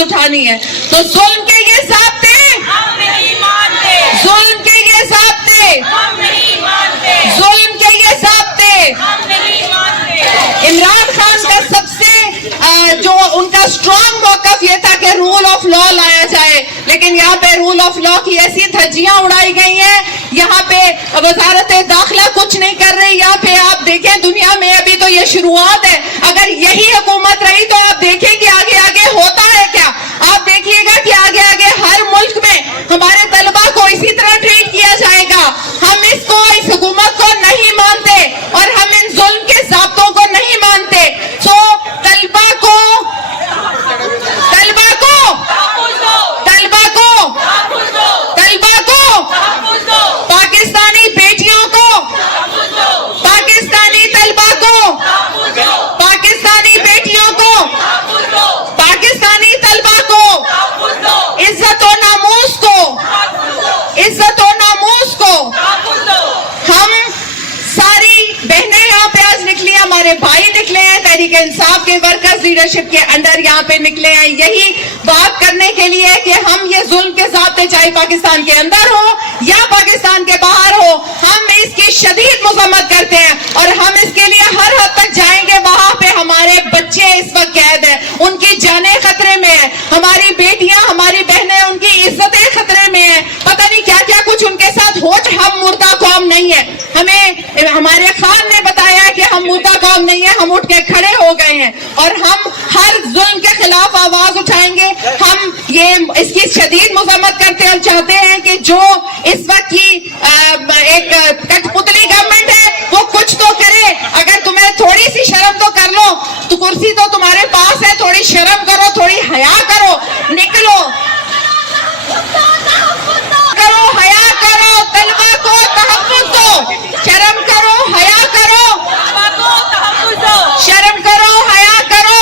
उठानी है। तो जुल्म के ये ज़ाब्ते हम नहीं मानते, जुल्म के ये ज़ाब्ते हम नहीं मानते, जुल्म के ये ज़ाब्ते हम नहीं मानते। इमरान खान का सबसे जो उनका स्ट्रॉन्ग मौक़िफ़ ये था कि रूल ऑफ लॉ लाया जाए, लेकिन यहाँ पे रूल ऑफ लॉ की ऐसी धज्जियां उड़ाई गई हैं। यहाँ पे वज़ारत दाखिला कुछ नहीं कर रही। यहाँ पे आप देखें, दुनिया में अभी तो ये शुरुआत है। अगर यही हुकूमत रही तो आप देखें कि आगे आगे होता है क्या। आप देखिएगा कि आगे आगे हर मुल्क में हमारे तलबा को इसी तरह ट्रीट किया जाएगा। हम इस हुकूमत को नहीं मानते और हम इन जुल्म के ज़ाब्तों को नहीं मानते। तो तलबा को पाकिस्तानी बेटियों को, पाकिस्तानी तलबा को, पाकिस्तानी बेटियों को, पाकिस्तानी तलबा को इज्जत और नामूस को, इज्जत और नामूस को हम सारी बहनें यहाँ पे आज निकली, हमारे भाई निकले हैं, तहरीक इंसाफ के वर्कर्स लीडरशिप के अंडर यहाँ पे निकले हैं, यही बात करने के लिए कि हम ये जुल्म के ज़ाब्ते चाहे पाकिस्तान के अंदर हो या पाकिस्तान के बाहर हो, हम इसकी शदीद मज़म्मत करते हैं और हम इसके लिए हर हद तक जाएंगे। वहां पे हमारे बच्चे इस वक्त कैद हैं, उनकी जानें खतरे में है, हमारी बेटियां, हमारी बहनें, उनकी इज्जतें खतरे में है, पता नहीं क्या क्या कुछ उनके साथ हो। हम मुर्दा कौम नहीं है, हमें हमारे खान ने बताया कि हम मुर्दा कौम नहीं है, हम उठ के खड़े हो गए हैं और हम हर जुल्म के खिलाफ आवाज उठाएंगे। हम ये इसकी शदीद मज़म्मत करते हैं और चाहते हैं कि जो इस वक्त की एक कठपुतली गवर्नमेंट है वो कुछ तो करे। अगर तुम्हें थोड़ी सी शर्म तो कर लो, तो कुर्सी तो तुम्हारे पास है, थोड़ी शर्म करो, थोड़ी हया करो, निकलो करो, हया करो, तलबा को तहफ़्फ़ुज़ दो, शर्म करो, हया करो, शर्म करो, हया करो,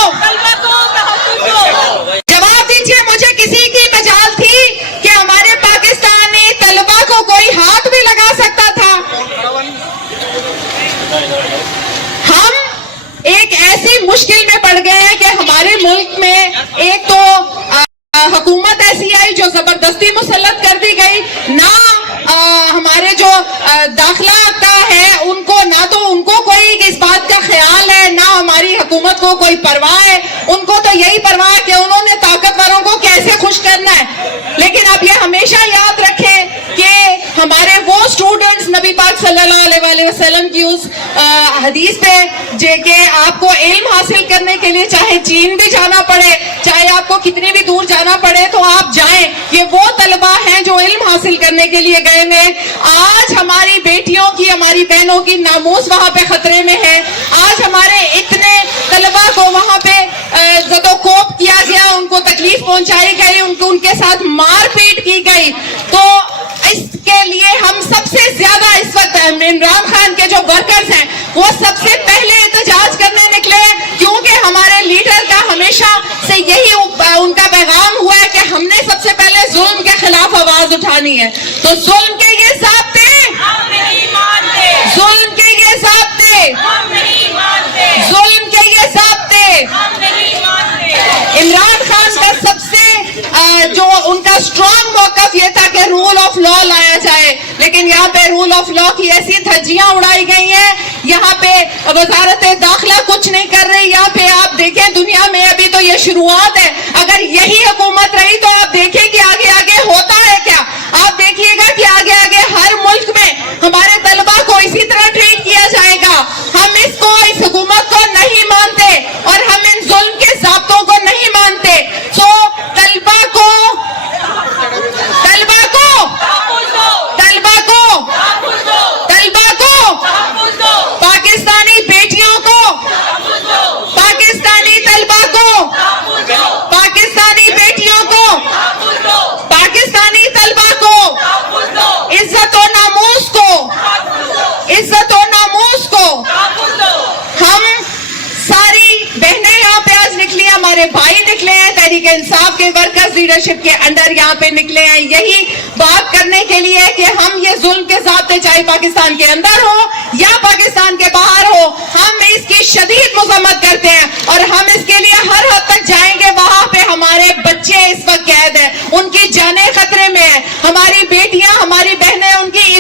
जवाब दीजिए। मुझे किसी की मजाल थी कि हमारे पाकिस्तानी तलबा को कोई हाथ भी लगा सकता था। हम एक ऐसी मुश्किल में पड़ गए हैं कि हमारे मुल्क में एक तो हुकूमत ऐसी आई जो जबरदस्ती मुसल्लत कर दी गई, ना हमारे जो दाखिला का है उनको, ना तो उनको कोई इस बात का ख्याल है, ना हमारी हुकूमत को कोई परवाह है। उनको तो यही परवाह है कि उन्होंने ताकतवरों को कैसे खुश करना है। लेकिन आप ये हमेशा याद रखें कि हमारे वो स्टूडेंट्स नबी पाक सल्लल्लाहु अलैहि वसल्लम की उस हदीस पे कि आपको इल्म हासिल करने के लिए चाहे चीन भी जाना पड़े, चाहे आपको कितनी भी दूर जाना पड़े तो आप जाएं। ये वो तलबा हैं जो इल्म हासिल करने के लिए गए हैं। आज हमारी बेटियों की, हमारी बहनों की नामूस वहां पे खतरे में है। आज हमारे इतने तलबा को वहां पे ज़दोकोप किया गया, उनको तकलीफ पहुंचाई गई, उनके साथ मारपीट की गई। तो इसके लिए हम सबसे ज्यादा इस वक्त इमरान खान के जो वर्कर्स हैं वो सबसे पहले एहतजाज करने निकले, क्योंकि हमारे लीडर का हमेशा से यही उनका पैगाम हुआ है कि हमने सबसे पहले जुल्म के खिलाफ आवाज उठानी है। तो जुल्म के ये ज़ाब्ते हम नहीं मानते, जुल्म के ये ज़ाब्ते हम नहीं मानते, जुल्म के ये ज़ाब्ते हम नहीं मानते। इमरान खान का सबसे जो उनका स्ट्रॉन्ग मौक़िफ़ ये था कि रूल ऑफ लॉ लाया जाए, लेकिन यहाँ पे रूल ऑफ लॉ की ऐसी धज्जियां उड़ाई गई हैं। यहाँ पे वज़ारत दाखिला कुछ नहीं कर रही। यहाँ पे आप देखें, दुनिया में अभी तो ये शुरुआत है। अगर यही हुकूमत रही तो आप देखें कि आगे आगे होता है क्या। आप देखिएगा कि आगे आगे हर मुल्क में हमारे तलबा को इसी तरह ट्रीट किया जाएगा। हम इस हुकूमत को नहीं मानते और हम इन जुल्म के ज़ाब्तों को नहीं मानते। तो तलबा को पाकिस्तानी बेटियों को, पाकिस्तानी तलबा को, पाकिस्तानी बेटियों को آپ کے ورکرز لیڈرشپ کے انڈر یہاں پہ نکلے ہیں یہی بات کرنے کے لیے کہ ہم یہ ظلم کے ضابطے چاہے پاکستان کے اندر ہو یا پاکستان کے باہر ہو ہم اس کی شدید مذمت کرتے ہیں اور ہم اس کے لیے ہر حد تک جائیں گے. وہاں پہ ہمارے بچے اس وقت قید ہیں, ان کی جانیں خطرے میں ہیں, ہماری بیٹیاں ہماری بہنیں ان کی